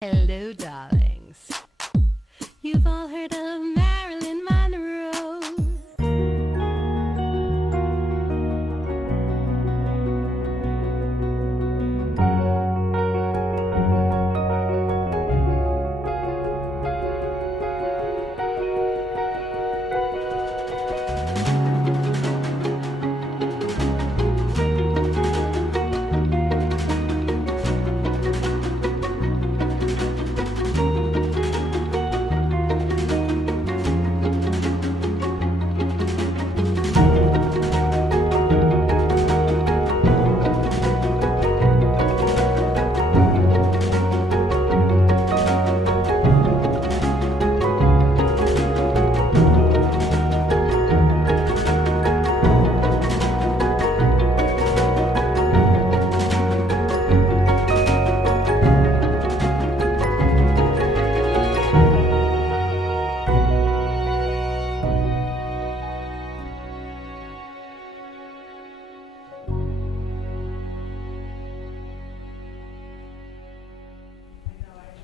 Hello, darlings. You've all heard of Marilyn Monroe.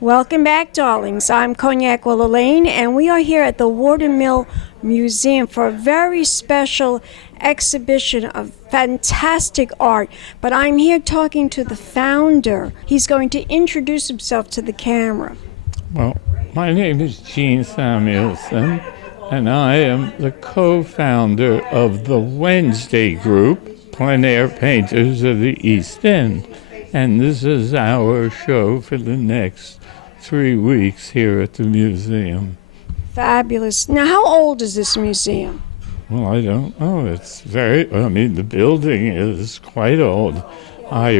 Welcome back, darlings. I'm Cognac Wellerlane, and we are here at the Watermill Museum for a very special exhibition of fantastic art. But I'm here talking to the founder. He's going to introduce himself to the camera. Well, my name is Gene Samuelson, and I am the co-founder of the Wednesday group, Plein Air Painters of the East End. And this is our show for the next 3 weeks here at the museum. Fabulous. Now, how old is this museum? Well, I don't know. The building is quite old. I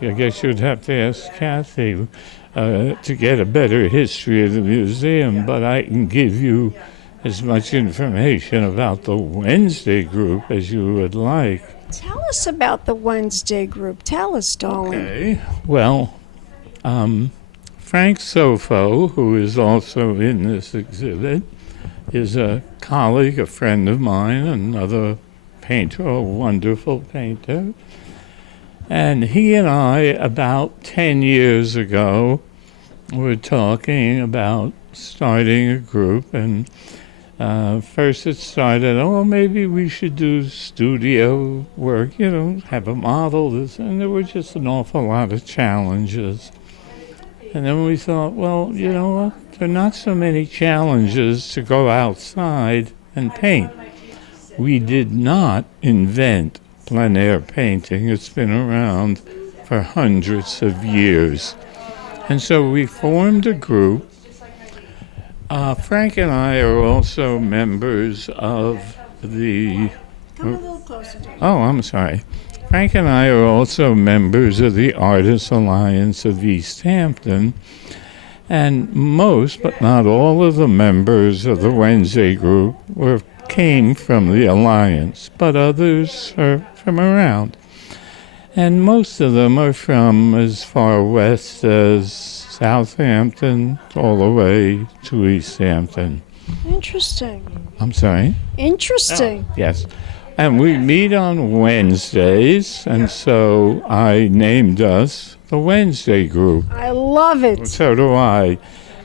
guess you'd have to ask Kathy to get a better history of the museum, but I can give you as much information about the Wednesday group as you would like. Tell us about the Wednesday group. Tell us, darling. Okay. Well, Frank Sofo, who is also in this exhibit, is a colleague, a friend of mine, another painter, a wonderful painter. And he and I, about 10 years ago, were talking about starting a group. And first it started, maybe we should do studio work, have a model, and there were just an awful lot of challenges. And then we thought, well, you know what, there are not so many challenges to go outside and paint. We did not invent plein air painting. It's been around for hundreds of years. And so we formed a group. Frank and I are also members of the... Come a little closer to me. Oh, I'm sorry. Frank and I are also members of the Artists Alliance of East Hampton. And most, but not all, of the members of the Wednesday group came from the Alliance, but others are from around. And most of them are from as far west as Southampton all the way to East Hampton. Interesting. I'm sorry? Interesting. Oh, yes. And we meet on Wednesdays, and so I named us the Wednesday group. I love it. So do I.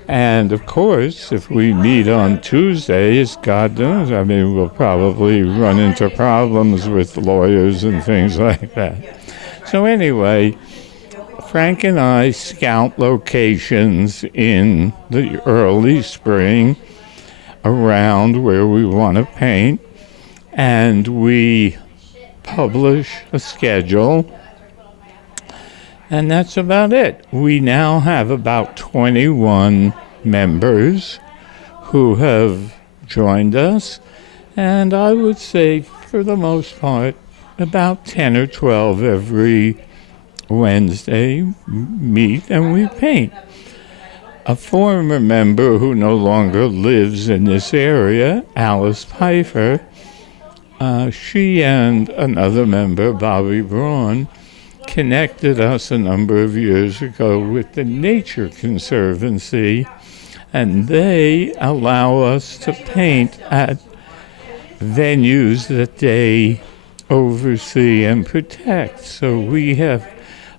And of course, if we meet on Tuesdays, God knows, we'll probably run into problems with lawyers and things like that. So anyway, Frank and I scout locations in the early spring around where we want to paint, and we publish a schedule, and that's about it. We now have about 21 members who have joined us, and I would say, for the most part, about 10 or 12 every Wednesday meet and we paint. A former member who no longer lives in this area, Alice Pfeiffer, she and another member, Bobby Braun, connected us a number of years ago with the Nature Conservancy, and they allow us to paint at venues that they oversee and protect. So we have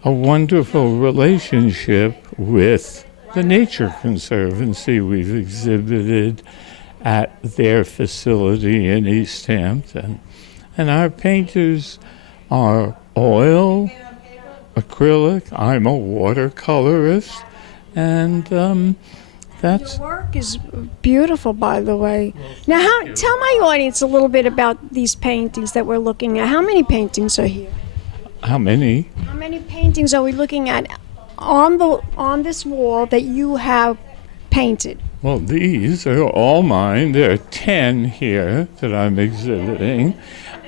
a wonderful relationship with the Nature Conservancy. We've exhibited at their facility in East Hampton. And our painters are oil, acrylic. I'm a watercolorist. And that's... Your work is beautiful, by the way. Now, tell my audience a little bit about these paintings that we're looking at. How many paintings are here? How many? How many paintings are we looking at on this wall that you have painted? Well, these are all mine. There are 10 here that I'm exhibiting.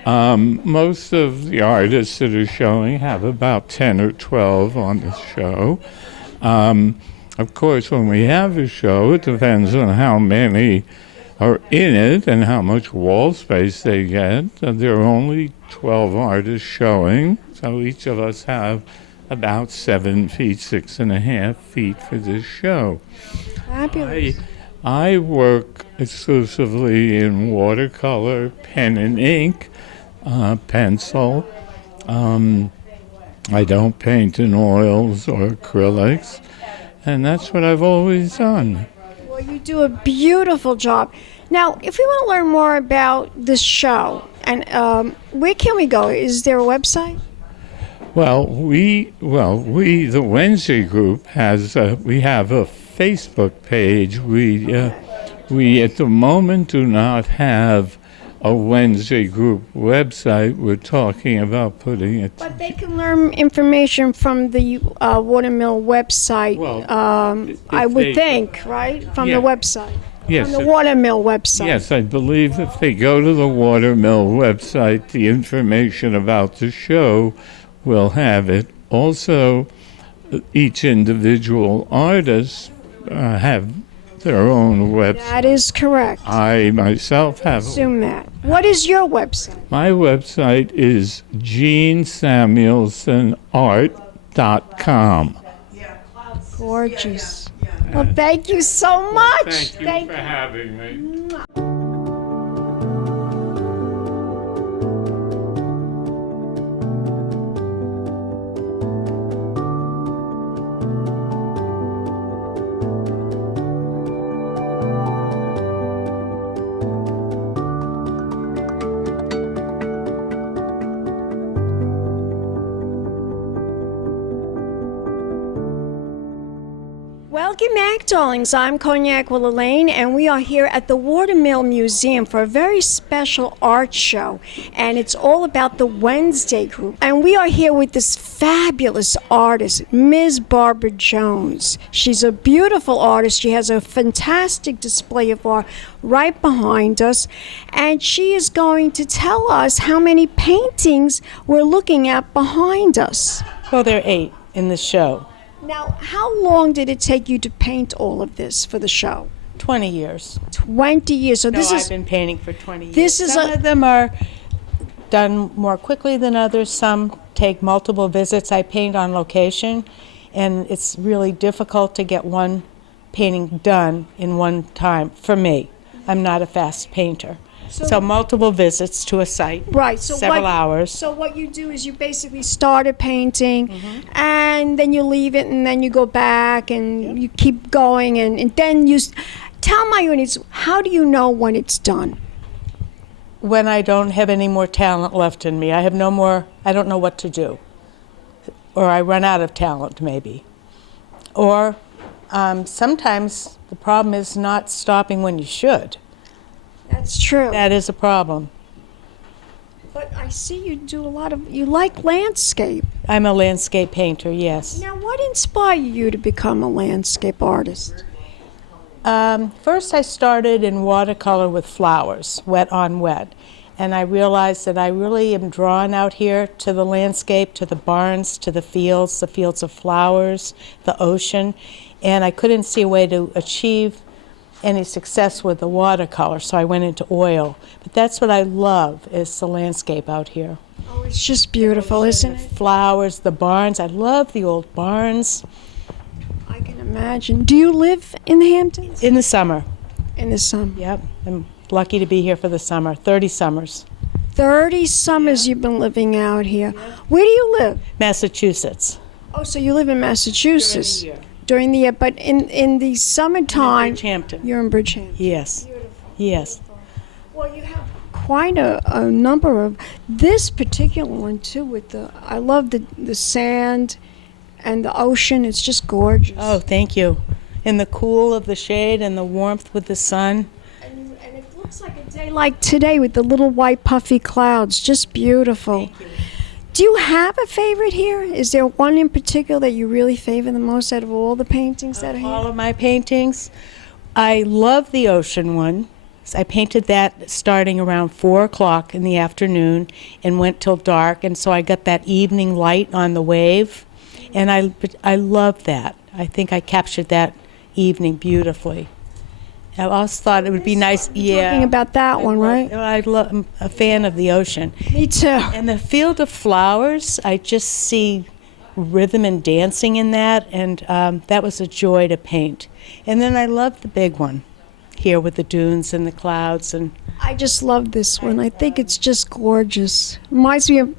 Most of the artists that are showing have about 10 or 12 on the show. Of course, when we have a show, it depends on how many are in it and how much wall space they get. There are only 12 artists showing, so each of us have about 7 feet, 6.5 feet for this show. Fabulous. I work exclusively in watercolor, pen and ink, pencil. I don't paint in oils or acrylics, and that's what I've always done. Well, you do a beautiful job. Now, if we want to learn more about this show, and where can we go? Is there a website? Well, the Wednesday group we have a Facebook page. We at the moment do not have a Wednesday group website. We're talking about putting it. But they can learn information from the Watermill website. Well, I would think, right, from the website. Yes, from the Watermill website. Yes, I believe if they go to the Watermill website, the information about the show will have it. Also, each individual artist have their own website. That is correct. I myself have. Assume that. What is your website? My website is jeansamuelsonart.com. Gorgeous. Well, thank you so much. Thank you for having me. Welcome back, darlings. I'm Cognac Wellerlane, and we are here at the Watermill Museum for a very special art show, and it's all about the Wednesday group. And we are here with this fabulous artist, Ms. Barbara Jones. She's a beautiful artist. She has a fantastic display of art right behind us, and she is going to tell us how many paintings we're looking at behind us. Well, there are 8 in the show. Now, how long did it take you to paint all of this for the show? 20 years. 20 years. So this I've been painting for 20 years. This is some of them are done more quickly than others. Some take multiple visits. I paint on location, and it's really difficult to get one painting done in one time for me. I'm not a fast painter. So multiple visits to a site, right? So several hours. So what you do is you basically start a painting, and then you leave it, and then you go back, and you keep going, and then you tell my audience, how do you know when it's done? When I don't have any more talent left in me, I have no more. I don't know what to do, or I run out of talent, maybe, or sometimes the problem is not stopping when you should. That's true. That is a problem. But I see you do you like landscape. I'm a landscape painter, yes. Now, what inspired you to become a landscape artist? First I started in watercolor with flowers, wet on wet. And I realized that I really am drawn out here to the landscape, to the barns, to the fields of flowers, the ocean. And I couldn't see a way to achieve any success with the watercolor, so I went into oil. But that's what I love, is the landscape out here. Oh, it's just beautiful, isn't it? Flowers, the barns. I love the old barns. I can imagine. Do you live in the Hamptons? In the summer. In the summer. Yep. I'm lucky to be here for the summer. 30 summers. 30 summers you've been living out here. Where do you live? Massachusetts. Oh, so you live in Massachusetts. during the year. But in the summertime, Hampton. you're in Bridgehampton. Yes. Yes. Well, you have quite a number of this particular one too. With I love the sand and the ocean. It's just gorgeous. Oh, thank you. And the cool of the shade and the warmth with the sun. And it looks like a day like today with the little white puffy clouds. Just beautiful. Thank you. Do you have a favorite here? Is there one in particular that you really favor the most out of all the paintings that are here? All of my paintings. I love the ocean one. I painted that starting around 4 o'clock in the afternoon and went till dark, and so I got that evening light on the wave, and I love that. I think I captured that evening beautifully. I also thought it would be nice. Talking about that one, right? I'm a fan of the ocean. Me too. And the field of flowers, I just see rhythm and dancing in that, and that was a joy to paint. And then I love the big one here with the dunes and the clouds. And I just love this one. I think it's just gorgeous. Reminds me of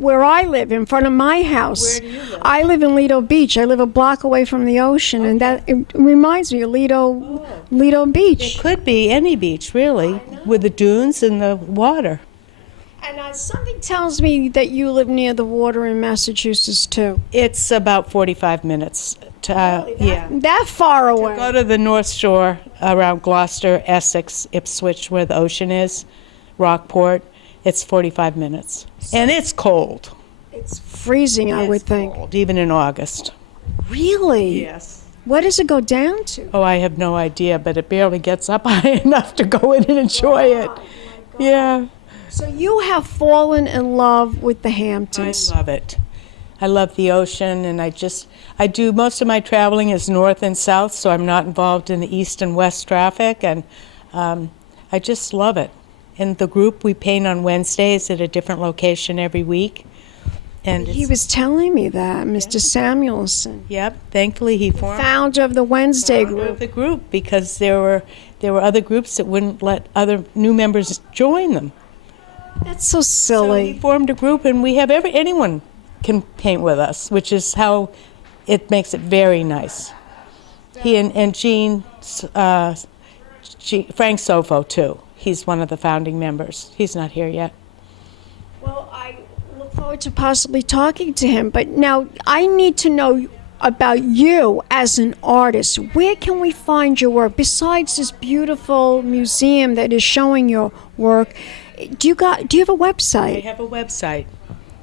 where I live, in front of my house. Where do you live? I live in Lido Beach. I live a block away from the ocean, and that it reminds me of Lido Beach. it could be any beach, really, with the dunes and the water. And something tells me that you live near the water in Massachusetts too. It's about 45 minutes. That far away. Go to the North Shore around Gloucester, Essex, Ipswich, where the ocean is, Rockport. It's 45 minutes. And it's cold. It's freezing, I would think. Cold, even in August. Really? Yes. What does it go down to? Oh, I have no idea, but it barely gets up high enough to go in and enjoy it. Yeah. So you have fallen in love with the I Hamptons. love it. I love the ocean, and I do most of my traveling is north and south, so I'm not involved in the east and west traffic, and I just love it. And the group, we paint on Wednesdays at a different location every week. And He was telling me that, Mr. Samuelson, Yep, thankfully he formed founder of the Wednesday group. the group, because there were other groups that wouldn't let other new members join them. That's so So silly. we formed a group, and we have anyone can paint with us, which is how it makes it very nice. He and Frank Sofo too. He's one of the founding members. He's not here yet. Well, I look forward to possibly talking to him. But now I need to know about you as an artist. Where can we find your work besides this beautiful museum that is showing your work? Do you have a I website? have a website.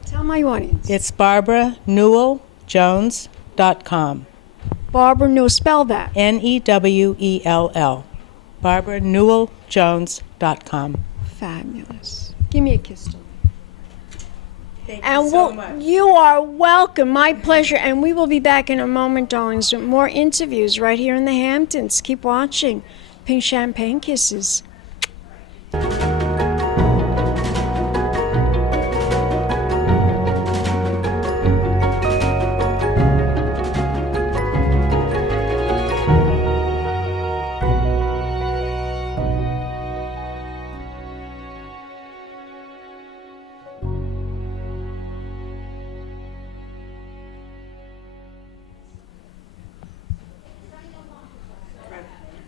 Tell my audience. It's BarbaraNewellJones.com. Barbara Newell, spell that. Newell. BarbaraNewellJones.com. Fabulous. Give me a kiss. Tony. Thank And you so much. you are welcome. My pleasure. And we will be back in a moment, darlings, with more interviews right here in the Hamptons. Keep watching. Pink Champagne Kisses.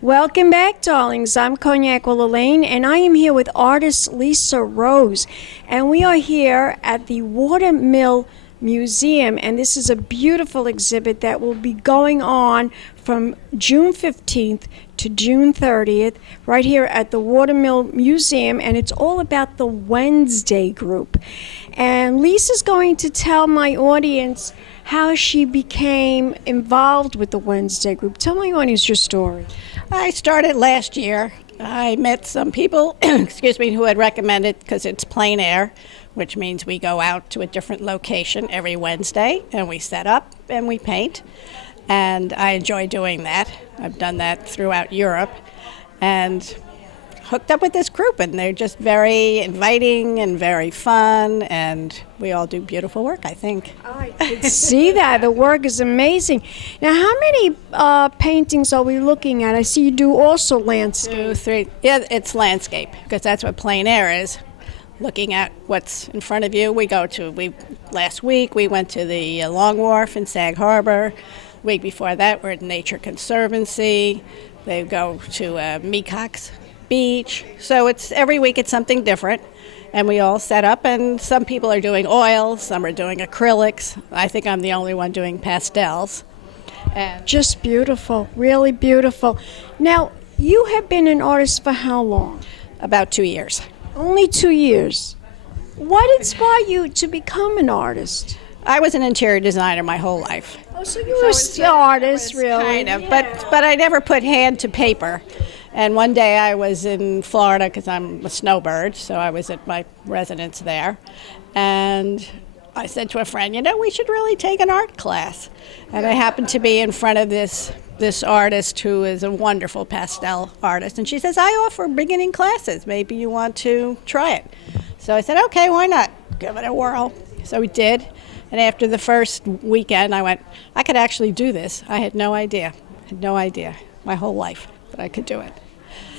Welcome back, darlings. I'm Cognac Wellerlane, and I am here with artist Lisa Rose. And we are here at the Watermill Museum, and this is a beautiful exhibit that will be going on from June 15th to June 30th right here at the Watermill Museum, and it's all about the Wednesday group. And Lisa's going to tell my audience how she became involved with the Wednesday group. Tell my audience your story. I started last year. I met some people, who had recommended, because it's plein air, which means we go out to a different location every Wednesday and we set up and we paint. And I enjoy doing that. I've done that throughout Europe and hooked up with this group, and they're just very inviting and very fun, and we all do beautiful work, I think. I could see that. The work is amazing. Now, how many paintings are we looking at? I see you do also landscape. 2, 3. Yeah, it's landscape, because that's what plein air is. Looking at what's in front of you. Last week we went to the Long Wharf in Sag Harbor. Week before that, we're at Nature Conservancy. They go to Mecox Beach. So it's every week it's something different. And we all set up, and some people are doing oils, some are doing acrylics. I think I'm the only one doing pastels. And Just beautiful, really beautiful. Now, you have been an artist for how long? about 2 years. Only 2 years. What inspired you to become an artist? I was an interior designer my whole life. Oh, so you were an artist, really? Kind of, but I never put hand to paper. And one day I was in Florida because I'm a snowbird, so I was at my residence there. And I said to a friend, we should really take an art class. And I happened to be in front of this artist who is a wonderful pastel artist. And she says, I offer beginning classes. Maybe you want to try it. So I said, okay, why not? Give it a whirl. So we did. And after the first weekend, I went, I could actually do this. I had no idea. My whole life that I could do it.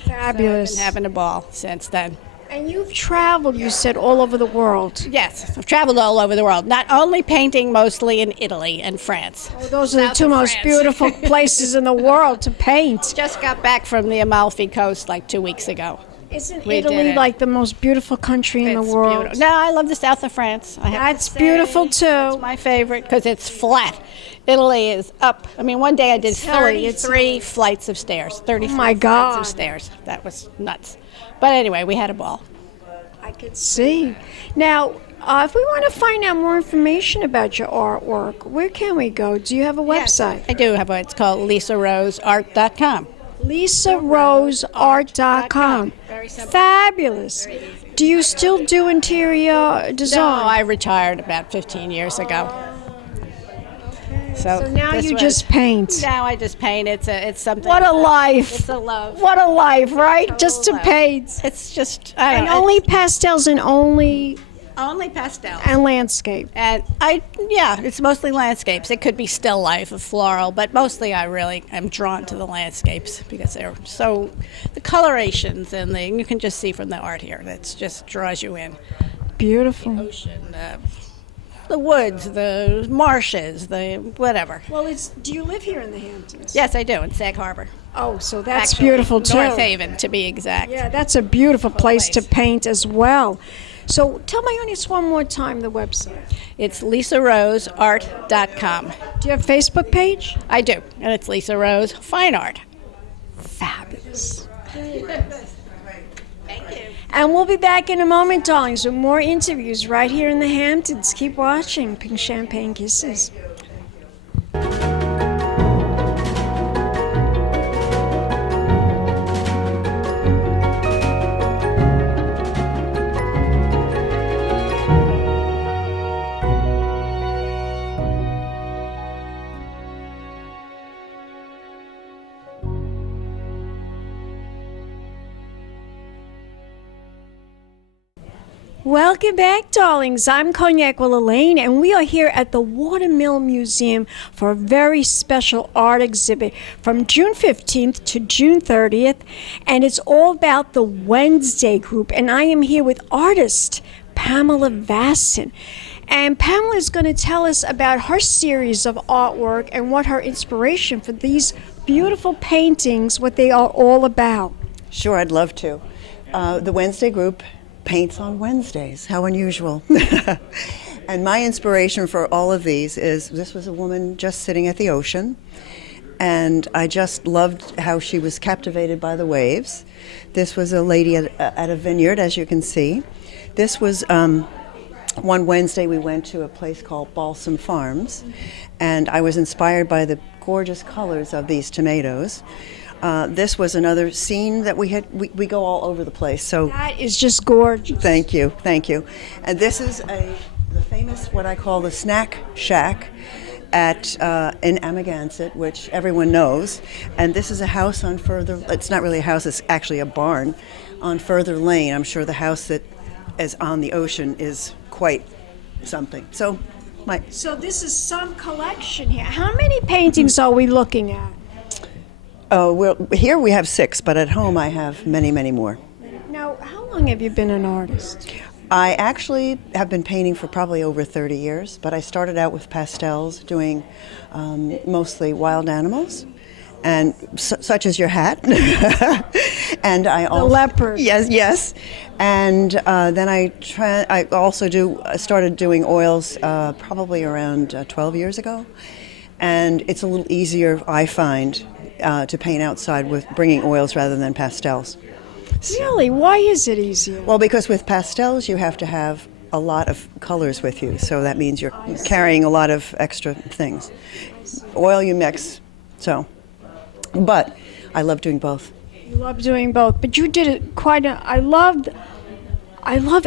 Fabulous. So I've been having a ball since then. And you've traveled, you said, all over the world. Yes, I've traveled all over the world. Not only painting, mostly in Italy and France. Oh, those are the South two of most France. beautiful places in the world to paint. Just got back from the Amalfi Coast like 2 weeks ago. Isn't We did Italy it. like the most beautiful country in the It's world? beautiful. No, I love the south of France. I have to That's say. beautiful, too. It's my favorite because it's flat. Italy is up. I mean, one day I did hilly. It's 33 flights of stairs. 33 Oh, my flights God. of stairs. That was nuts. But anyway, we had a ball. I could see. Now, if we want to find out more information about your artwork, where can we go? Do you have a website? I do have it's called LisaRoseArt.com. LisaRoseArt.com. Very simple. Fabulous. Do you still do interior No, design? I retired about 15 years ago. So now this you was- just paint. Now I just paint. It's something. What a life. It's a love. What a life, right? Just to love. paint. It's just I And don't know, only pastels and only only pastels. and landscape. And it's mostly landscapes. It could be still life, of floral, but mostly I really am drawn to the landscapes because they're so the colorations and you can just see from the art here that just draws you in. Beautiful. Ocean, the woods, the marshes, the whatever. Well, do you live here in the Hamptons? Yes, I do in Sag Harbor. Oh, so that's Actually, beautiful too. North Haven, to be exact. Yeah, that's a beautiful place to place. paint as well. So tell my audience one more time the website. It's LisaRoseArt.com. Do you have a Facebook page? I do, and it's Lisa Rose Fine Art. Fabulous. And we'll be back in a moment, darlings, with more interviews right here in the Hamptons. Keep watching Pink Champagne Kisses. Welcome back, darlings. I'm Cognac Wellerlane, and we are here at the Watermill Museum for a very special art exhibit from June 15th to June 30th, and it's all about the Wednesday group, and I am here with artist Pamela Vossen. And Pamela is going to tell us about her series of artwork and what her inspiration for these beautiful paintings, what they are all about. Sure, I'd love to. The Wednesday group paints on Wednesdays. How unusual. And my inspiration for all of these is this was a woman just sitting at the ocean, and I just loved how she was captivated by the waves. This was a lady at a vineyard, as you can see. This was one Wednesday we went to a place called Balsam Farms, and I was inspired by the gorgeous colors of these tomatoes. This was another scene that we had. We go all over the place. So That is just gorgeous. thank you. And this is the famous, what I call the snack shack at in Amagansett, which everyone knows. And this is a house on Further. It's not really a house. It's actually a barn on Further Lane. I'm sure the house that is on the ocean is quite something. So this is some collection here. How many paintings are we looking at? well, here we have 6, but at home I have many, many more. Now, how long have you been an artist? I actually have been painting for probably over 30 years, but I started out with pastels, doing mostly wild animals, and such as your hat. And I also The leopard. Yes. And then I also started doing oils probably around 12 years ago, and it's a little easier, I find, to paint outside with bringing oils rather than pastels. Really? Why is it easier? Well, because with pastels you have to have a lot of colors with you, so that means you're carrying a lot of extra things. Oil you mix, so. But I love doing both. You love doing both, but you did it I love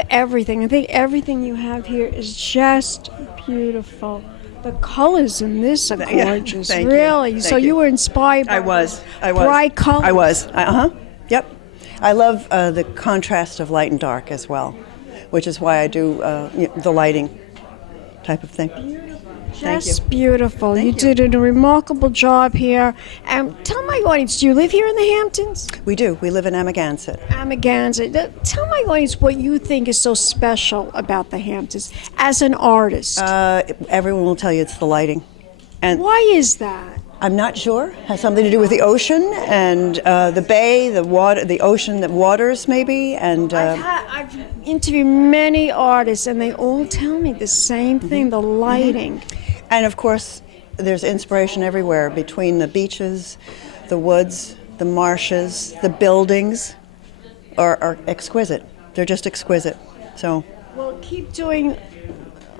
everything. I think everything you have here is just beautiful. The colors in this are gorgeous, thank you. really. Thank So you were inspired by I was. bright colors. I was. Yep. I love the contrast of light and dark as well, which is why I do the lighting type of thing. Thank you. Just beautiful. Thank You did a remarkable job here. And tell my audience, do you live here in the Hamptons? We do. We live in Amagansett. Amagansett. Tell my audience what you think is so special about the Hamptons as an artist. Everyone will tell you it's the lighting. And Why is that? I'm not sure. It has something to do with the ocean and the bay, the water, the ocean, the waters maybe. And I've interviewed many artists, and they all tell me the same thing, the lighting. And of course, there's inspiration everywhere between the beaches, the woods, the marshes, the buildings are exquisite. They're just exquisite. So. Well, keep doing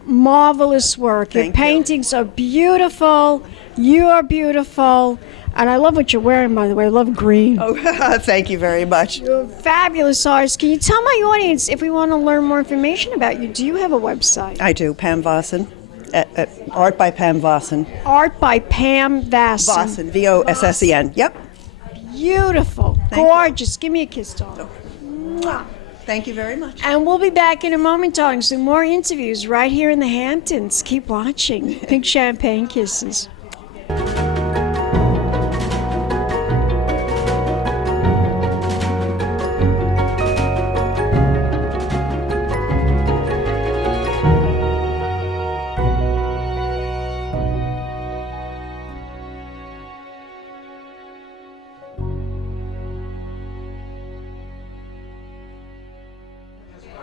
marvelous work. Your Thank you. paintings are beautiful. You are beautiful. And I love what you're wearing, by the way. I love green. Oh, thank you very much. You're a fabulous artist. Can you tell my audience, if we want to learn more information about you, do you have a website? I do. Pam Vossen. Art by Pam Vossen. Art by Pam Vossen. Vossen. Vossen. Yep. Beautiful. Thank Gorgeous. Give me a kiss, darling. Mwah. Thank you very much. And we'll be back in a moment, darling. Some more interviews right here in the Hamptons. Keep watching. Pink champagne kisses.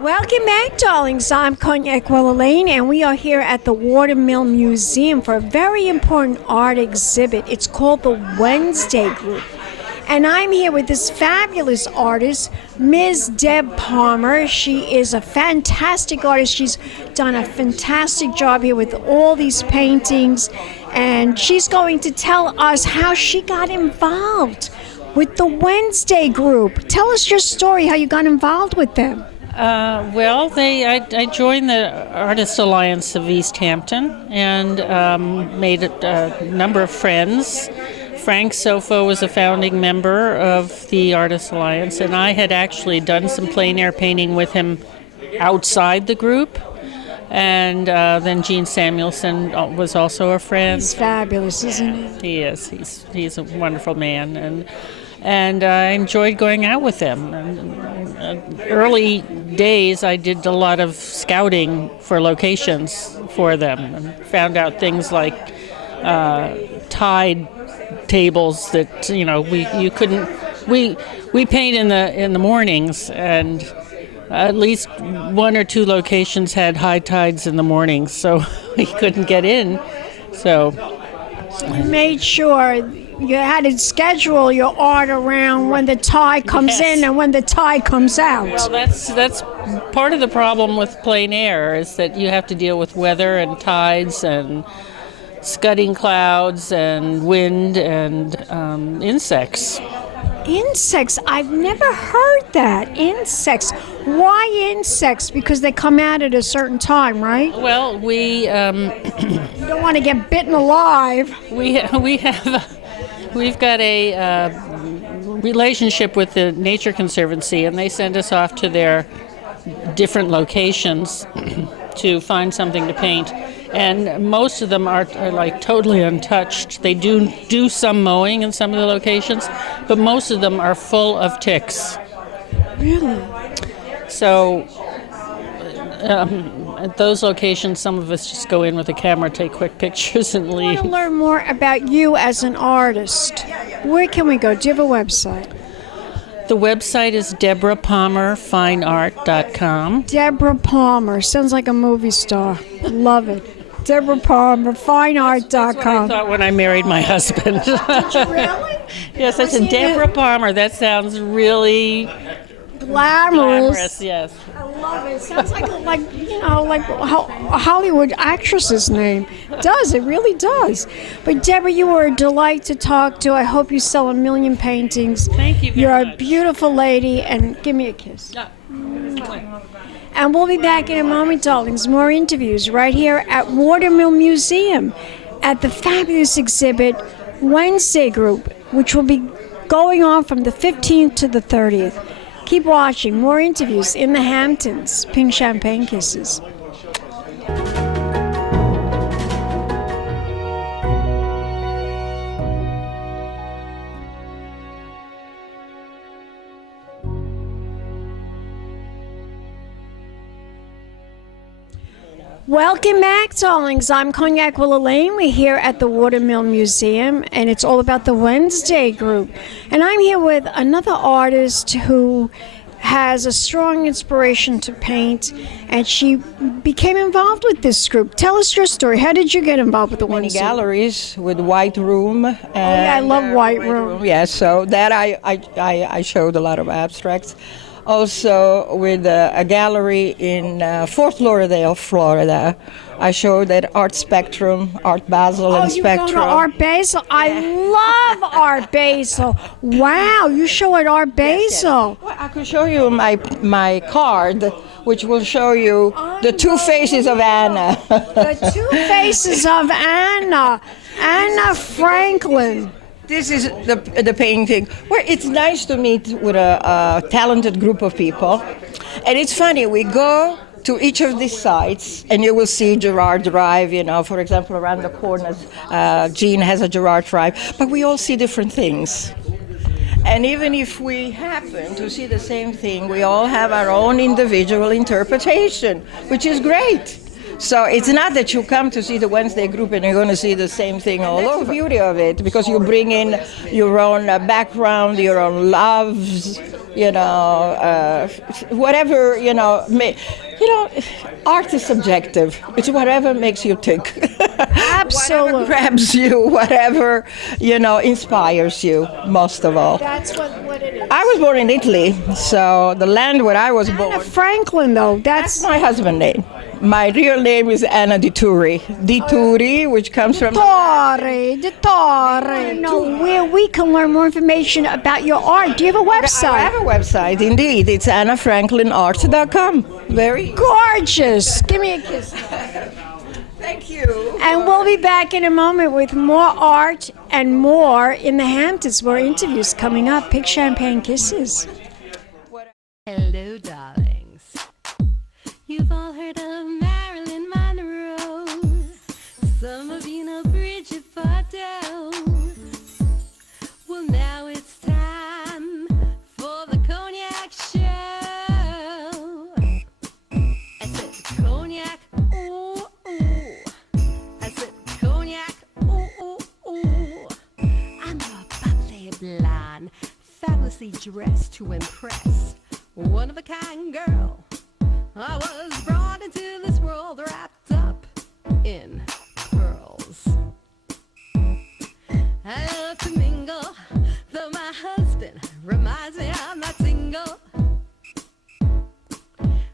Welcome back, darlings. I'm Cognac Wellerlane, and we are here at the Watermill Museum for a very important art exhibit. It's called the Wednesday Group. And I'm here with this fabulous artist, Ms. Deb Palmer. She is a fantastic artist. She's done a fantastic job here with all these paintings. And she's going to tell us how she got involved with the Wednesday Group. Tell us your story, how you got involved with them. I joined the Artists Alliance of East Hampton and made a number of friends. Frank Sofo was a founding member of the Artists Alliance, and I had actually done some plein air painting with him outside the group. And then Gene Samuelson was also a friend. He's fabulous, isn't he? He is. He's a wonderful man, and I enjoyed going out with them. Early days, I did a lot of scouting for locations for them, and found out things like tide tables that we paint in the mornings, and at least one or two locations had high tides in the mornings, so we couldn't get in. So you made sure you had to schedule your art around when the tide comes in and when the tide comes out. Well, that's part of the problem with plein air, is that you have to deal with weather and tides and scudding clouds and wind and insects. Insects? I've never heard that. Insects. Why insects? Because they come out at a certain time, right? Well, we You don't want to get bitten alive. we've got a relationship with the Nature Conservancy, and they send us off to their different locations to find something to paint. And most of them are like totally untouched. They do some mowing in some of the locations, but most of them are full of ticks. Really? So At those locations, some of us just go in with a camera, take quick pictures, and I leave. want to learn more about you as an artist. Where can we go? Do you have a website? The website is DeborahPalmerFineArt.com. Deborah Palmer. Sounds like a movie star. Love it. Deborah Palmer, FineArt.com. I thought when I married my husband. Did you really? Yes, I said, Deborah Palmer. That sounds really Glamorous. yes. I love it. Sounds like a Hollywood actress's name. It does. It really does. But Deborah, you were a delight to talk to. I hope you sell 1 million paintings. Thank you very You're much. a beautiful lady, and give me a kiss. And we'll be back in a moment, darlings. More interviews right here at Watermill Museum at the fabulous exhibit Wednesday Group, which will be going on from the 15th to the 30th. Keep watching. More interviews in the Hamptons. Pink Champagne Kisses. Welcome back, darlings. I'm Cognac Wellerlane. We're here at the Watermill Museum, and it's all about the Wednesday Group. And I'm here with another artist who has a strong inspiration to paint, and she became involved with this group. Tell us your story. How did you get involved with the Many Wednesday? galleries with white room. And, I love white room. Yes, so that I showed a lot of abstracts. Also with a gallery in Fort Lauderdale, Florida. I showed at Art Spectrum, Art Basel and You go Spectrum. to Art Basel. I love Art Basel. Wow, you show at Art Basel. Well, I could show you my card, which will show you the two faces of Anna. The two faces of Anna. Anna Franklin. This is the painting where it's nice to meet with a talented group of people. And it's funny, we go to each of these sites and you will see Gerard Drive, for example, around the corner, Jean has a Gerard Drive, but we all see different things. And even if we happen to see the same thing, we all have our own individual interpretation, which is great. So it's not that you come to see the Wednesday Group and you're going to see the same thing all over. That's the beauty of it, because you bring in your own background, your own loves, whatever, art is subjective. It's whatever makes you tick. Absolutely. Whatever grabs you, whatever, inspires you, most of all. That's what it is. I was born in Italy, so the land where I was born. Anna Franklin, though, That's my husband's name. My real name is Anna Di Turi. Di Turi, which comes from... the Torre. No, where we can learn more information about your art. Do you have a website? I have a website, indeed. It's AnnaFranklinArt.com. Very gorgeous. Give me a kiss. Thank you. And we'll be back in a moment with more art and more in the Hamptons. More interviews coming up. Pink Champagne Kisses. Hello, darlings. You've all heard of Marilyn Monroe. Some of you know Bridget Bardot. Well, now it's time for the Cognac Show. I said cognac, ooh, ooh. I said cognac, ooh, ooh, ooh. I'm a bubbly blonde, fabulously dressed to impress. One of a kind girl. I was brought into this world wrapped up in pearls. I love to mingle, though my husband reminds me I'm not single.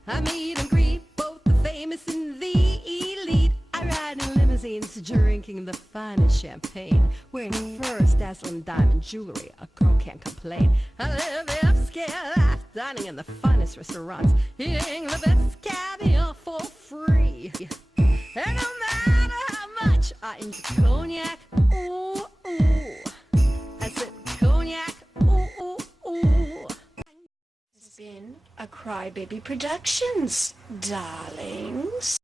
I meet and greet both the famous and the elite. I ride in limousines, drinking the finest champagne, wearing furs, dazzling diamond jewelry. A girl can't complain. I live the upscale life, dining in the finest restaurants, eating the best caviar for free. And no matter how much I enjoy cognac, ooh, ooh. I said cognac, ooh, ooh, ooh. It's been a Crybaby Productions, darlings.